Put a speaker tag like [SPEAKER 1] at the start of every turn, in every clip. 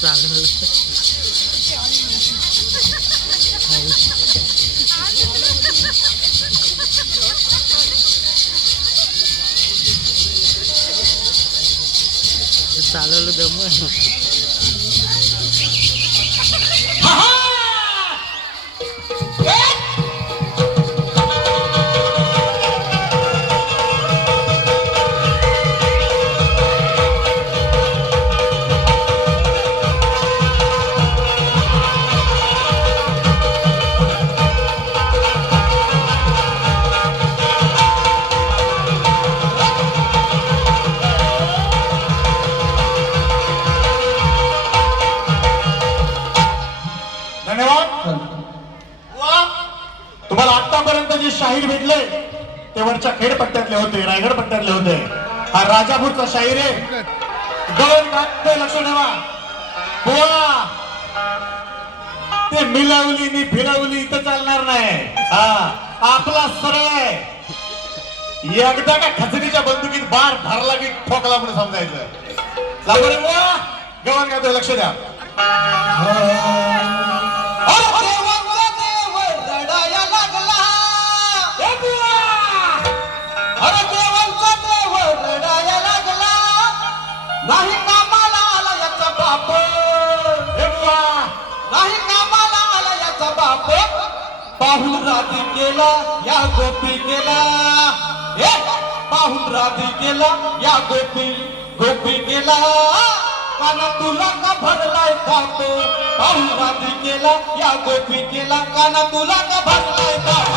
[SPEAKER 1] Sabe?
[SPEAKER 2] Salolo da mano. आतापर्यंत जे शाहीर भेटले ते वरच्या खेड पट्ट्यातले होते रायगड पट्ट्यातले होते. हा राजापूरचा शाहीर आहे. दोन घातले लक्ष ठेवा. बुवा ते मिलावली नि फिरवली इथं चालणार नाही. हा आपला सरळ आहे. एकदा का खचडीच्या बंदुकीत बार भरला की ठोकला म्हणून समजायचं. लागले बुवा लक्ष द्या.
[SPEAKER 3] नाही कामाला आला याचा बाप? नाही कामाला आला याचा बाप? पाहून राधी केला या गोपी केला हे पाहून राधी केला या गोपी गोपी केला काना तुला का भरलाय बाप? पाहून राधी केला या गोपी केला काना तुला का भरलाय बाप?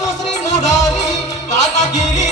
[SPEAKER 3] दूसरी मुरारी कानागिरी